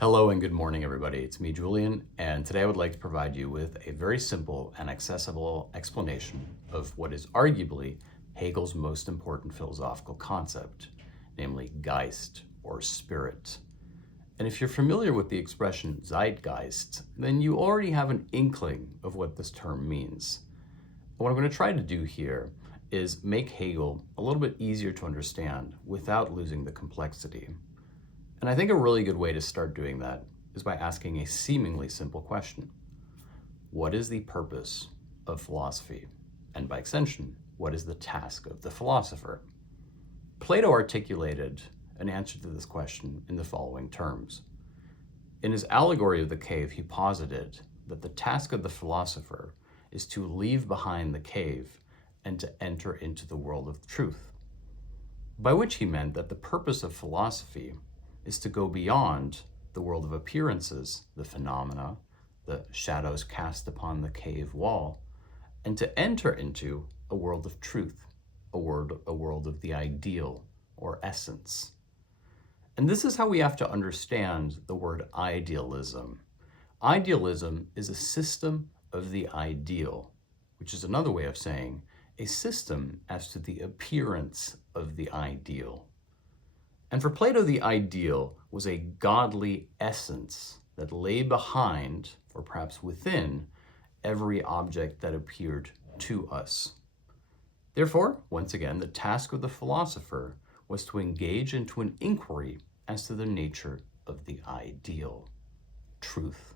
Hello and good morning, everybody. It's me, Julian, and today I would like to provide you with a very simple and accessible explanation of what is arguably Hegel's most important philosophical concept, namely Geist, or spirit. And if you're familiar with the expression Zeitgeist, then you already have an inkling of what this term means. What I'm going to try to do here is make Hegel a little bit easier to understand without losing the complexity. And I think a really good way to start doing that is by asking a seemingly simple question. What is the purpose of philosophy? And by extension, what is the task of the philosopher? Plato articulated an answer to this question in the following terms. In his allegory of the cave, he posited that the task of the philosopher is to leave behind the cave and to enter into the world of truth. By which he meant that the purpose of philosophy is to go beyond the world of appearances, the phenomena, the shadows cast upon the cave wall, and to enter into a world of truth, a world of the ideal or essence. And this is how we have to understand the word idealism. Idealism is a system of the ideal, which is another way of saying a system as to the appearance of the ideal. And for Plato, the ideal was a godly essence that lay behind, or perhaps within, every object that appeared to us. Therefore, once again, the task of the philosopher was to engage into an inquiry as to the nature of the ideal, truth.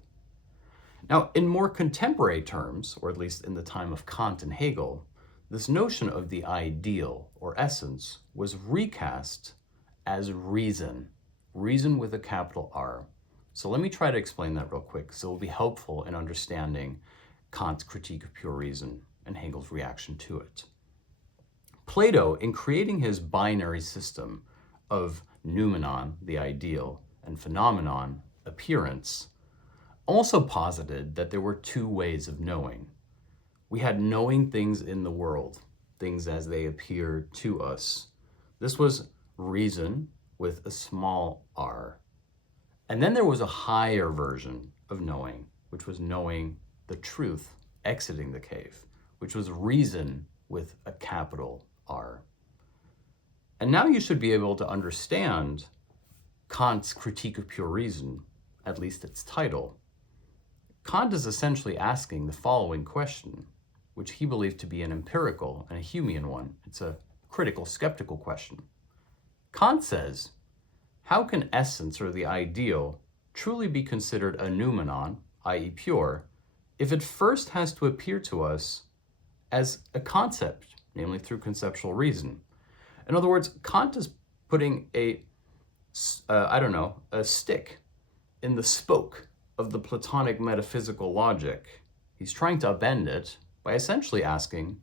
Now, in more contemporary terms, or at least in the time of Kant and Hegel, this notion of the ideal, or essence, was recast as reason with a capital R. So let me try to explain that real quick, so it will be helpful in understanding Kant's critique of pure reason and Hegel's reaction to it. Plato, in creating his binary system of noumenon, the ideal, and phenomenon, appearance, also posited that there were two ways of knowing. We had knowing things in the world, things as they appear to us. This was reason with a small r. And then there was a higher version of knowing, which was knowing the truth exiting the cave, which was reason with a capital R. And now you should be able to understand Kant's critique of pure reason, at least its title. Kant is essentially asking the following question, which he believed to be an empirical and a Humean one. It's a critical, skeptical question. Kant says, how can essence or the ideal truly be considered a noumenon, i.e. pure, if it first has to appear to us as a concept, namely through conceptual reason? In other words, Kant is putting a stick in the spoke of the Platonic metaphysical logic. He's trying to upend it by essentially asking,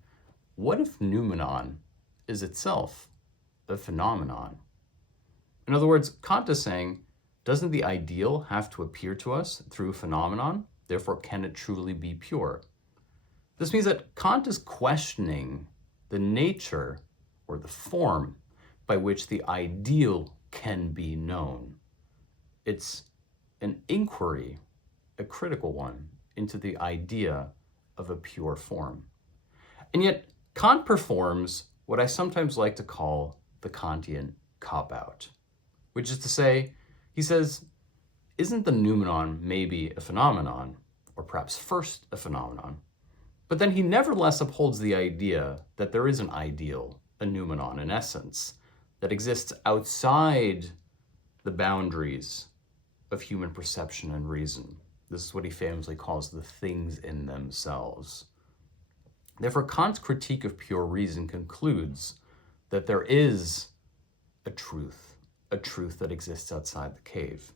what if noumenon is itself a phenomenon? In other words, Kant is saying, doesn't the ideal have to appear to us through a phenomenon? Therefore, can it truly be pure? This means that Kant is questioning the nature or the form by which the ideal can be known. It's an inquiry, a critical one, into the idea of a pure form. And yet, Kant performs what I sometimes like to call the Kantian cop-out, which is to say, he says, isn't the noumenon maybe a phenomenon, or perhaps first a phenomenon? But then he nevertheless upholds the idea that there is an ideal, a noumenon, an essence, that exists outside the boundaries of human perception and reason. This is what he famously calls the things in themselves. Therefore, Kant's critique of pure reason concludes that there is a truth that exists outside the cave.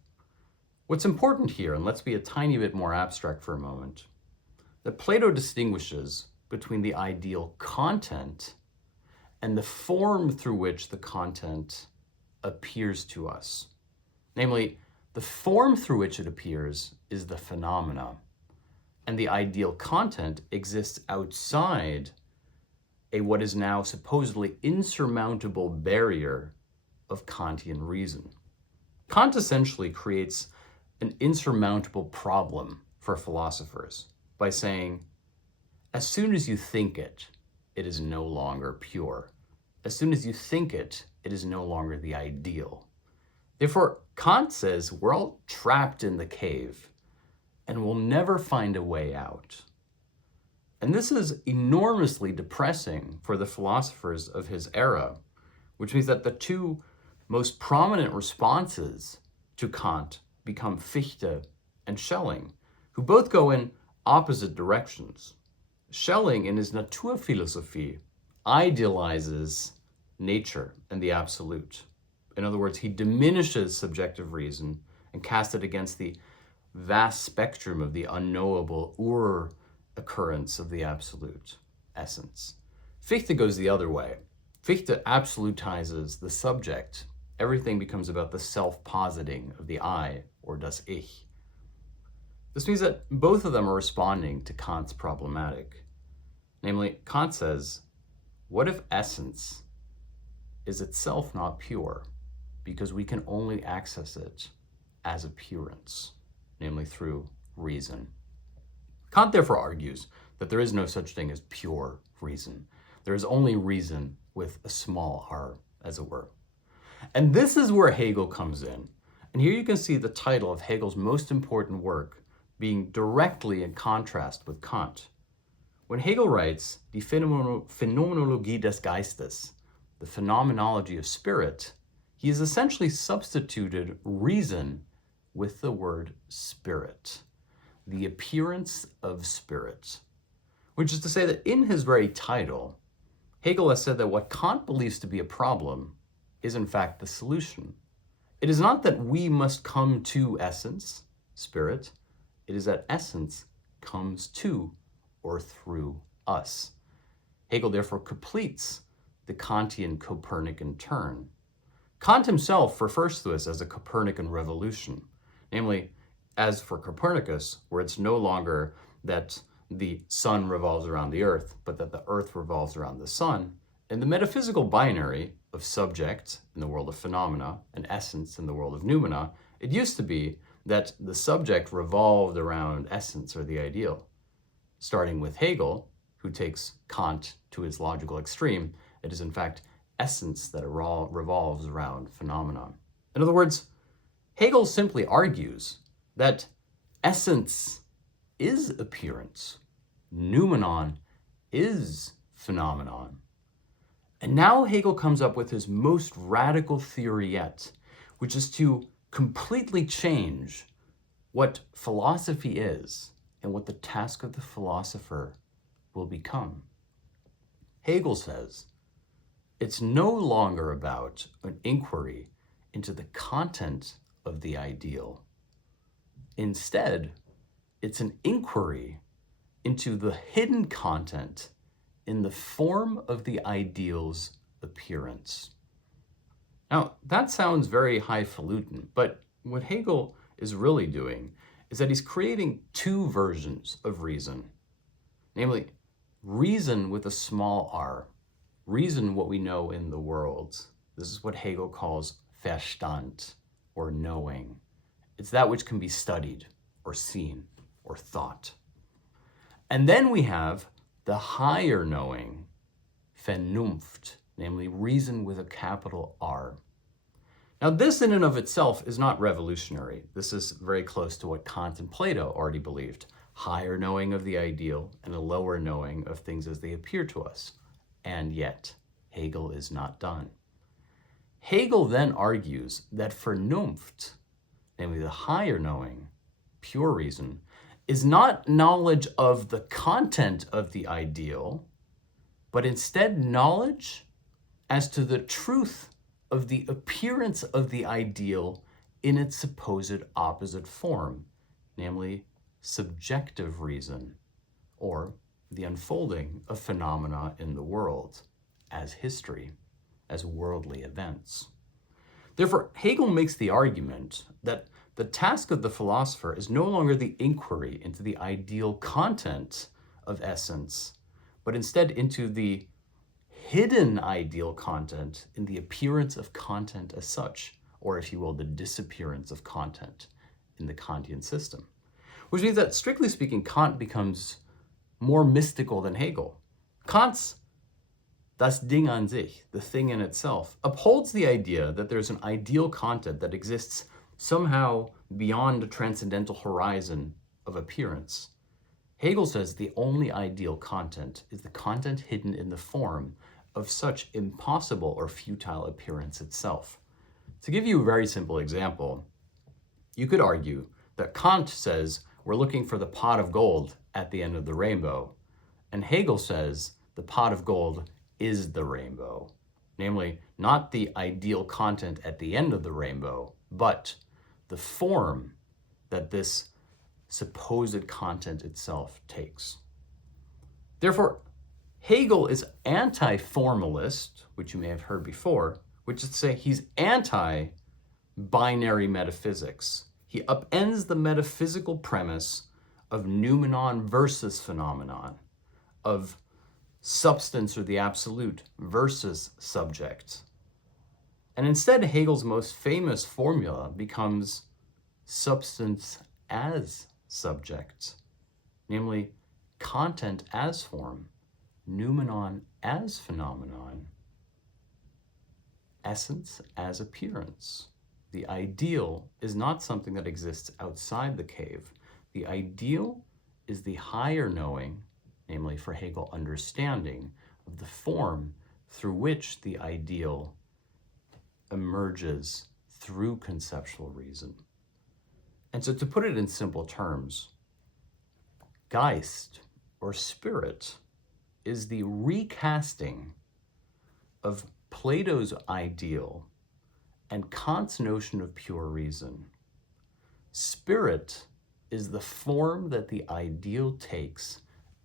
What's important here, and let's be a tiny bit more abstract for a moment, that Plato distinguishes between the ideal content and the form through which the content appears to us. Namely, the form through which it appears is the phenomena, and the ideal content exists outside what is now supposedly insurmountable barrier of Kantian reason. Kant essentially creates an insurmountable problem for philosophers by saying, as soon as you think it, it is no longer pure. As soon as you think it, it is no longer the ideal. Therefore, Kant says we're all trapped in the cave and we'll never find a way out. And this is enormously depressing for the philosophers of his era, which means that the two most prominent responses to Kant become Fichte and Schelling, who both go in opposite directions. Schelling, in his Naturphilosophie, idealizes nature and the absolute. In other words, he diminishes subjective reason and casts it against the vast spectrum of the unknowable occurrence of the absolute essence. Fichte goes the other way. Fichte absolutizes the subject. Everything becomes about the self-positing of the I, or das Ich. This means that both of them are responding to Kant's problematic. Namely, Kant says, what if essence is itself not pure because we can only access it as appearance, namely through reason? Kant therefore argues that there is no such thing as pure reason. There is only reason with a small r, as it were. And this is where Hegel comes in. And here you can see the title of Hegel's most important work being directly in contrast with Kant. When Hegel writes Die Phänomenologie des Geistes, the phenomenology of spirit, he has essentially substituted reason with the word spirit, the appearance of spirit, which is to say that in his very title, Hegel has said that what Kant believes to be a problem is in fact the solution. It is not that we must come to essence, spirit, it is that essence comes to or through us. Hegel therefore completes the Kantian Copernican turn. Kant himself refers to this as a Copernican revolution, namely, as for Copernicus, where it's no longer that the sun revolves around the earth, but that the earth revolves around the sun. In the metaphysical binary of subject in the world of phenomena and essence in the world of noumena, it used to be that the subject revolved around essence or the ideal. Starting with Hegel, who takes Kant to its logical extreme, it is in fact essence that revolves around phenomena. In other words, Hegel simply argues that essence is appearance, noumenon is phenomenon. And now Hegel comes up with his most radical theory yet, which is to completely change what philosophy is and what the task of the philosopher will become. Hegel says, it's no longer about an inquiry into the content of the ideal. Instead, it's an inquiry into the hidden content in the form of the ideal's appearance. Now, that sounds very highfalutin, but what Hegel is really doing is that he's creating two versions of reason, namely reason with a small r, reason what we know in the world. This is what Hegel calls Verstand, or knowing. It's that which can be studied, or seen, or thought. And then we have the higher knowing, Vernunft, namely reason with a capital R. Now this in and of itself is not revolutionary. This is very close to what Kant and Plato already believed. Higher knowing of the ideal and a lower knowing of things as they appear to us. And yet, Hegel is not done. Hegel then argues that Vernunft, namely the higher knowing, pure reason, is not knowledge of the content of the ideal, but instead knowledge as to the truth of the appearance of the ideal in its supposed opposite form, namely subjective reason, or the unfolding of phenomena in the world as history, as worldly events. Therefore, Hegel makes the argument that the task of the philosopher is no longer the inquiry into the ideal content of essence, but instead into the hidden ideal content in the appearance of content as such, or if you will, the disappearance of content in the Kantian system. Which means that, strictly speaking, Kant becomes more mystical than Hegel. Kant's Das Ding an sich, the thing in itself, upholds the idea that there's an ideal content that exists somehow beyond the transcendental horizon of appearance. Hegel says the only ideal content is the content hidden in the form of such impossible or futile appearance itself. To give you a very simple example, you could argue that Kant says we're looking for the pot of gold at the end of the rainbow, and Hegel says the pot of gold is the rainbow. Namely, not the ideal content at the end of the rainbow, but the form that this supposed content itself takes. Therefore, Hegel is anti-formalist, which you may have heard before, which is to say he's anti-binary metaphysics. He upends the metaphysical premise of noumenon versus phenomenon, of substance or the absolute versus subject. And instead, Hegel's most famous formula becomes substance as subject, namely content as form, noumenon as phenomenon, essence as appearance. The ideal is not something that exists outside the cave. The ideal is the higher knowing, namely for Hegel, understanding of the form through which the ideal emerges through conceptual reason. And so, to put it in simple terms, Geist, or spirit, is the recasting of Plato's ideal and Kant's notion of pure reason. Spirit is the form that the ideal takes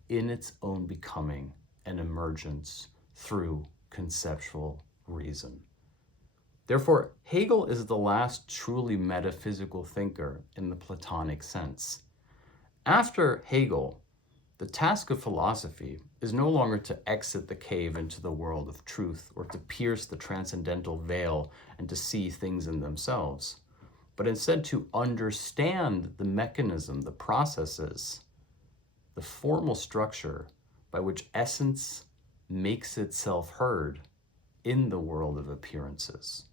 in its own becoming and emergence through conceptual reason. Therefore, Hegel is the last truly metaphysical thinker in the Platonic sense. After Hegel, the task of philosophy is no longer to exit the cave into the world of truth or to pierce the transcendental veil and to see things in themselves, but instead to understand the mechanism, the processes, the formal structure by which essence makes itself heard in the world of appearances.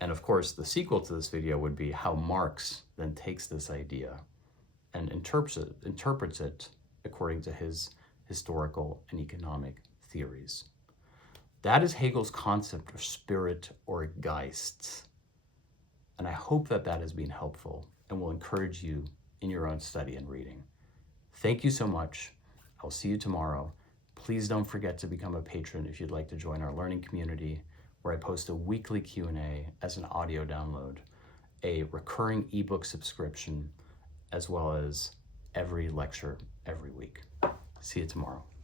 And of course, the sequel to this video would be how Marx then takes this idea and interprets it according to his historical and economic theories. That is Hegel's concept of spirit or Geist. And I hope that that has been helpful and will encourage you in your own study and reading. Thank you so much. I'll see you tomorrow. Please don't forget to become a patron if you'd like to join our learning community, where I post a weekly Q&A as an audio download, a recurring ebook subscription, as well as every lecture every week. See you tomorrow.